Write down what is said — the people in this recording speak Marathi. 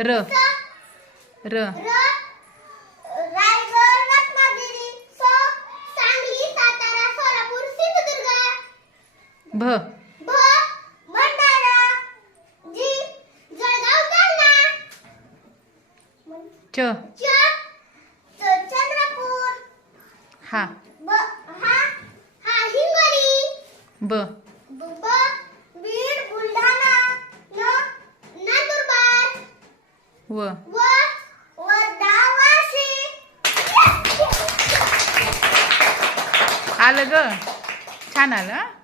र र रायगड, रत्नागिरी, सांगली, सातारा, सोलापूर, सिंधुदुर्ग. भ भंडारा, जळगाव, जालना. च चंद्रपूर. हा हिंगोली. ब बीड, बुलढाणा, नंदुरबार. व वर्धा, वाशी. आलं ग, छान आलं.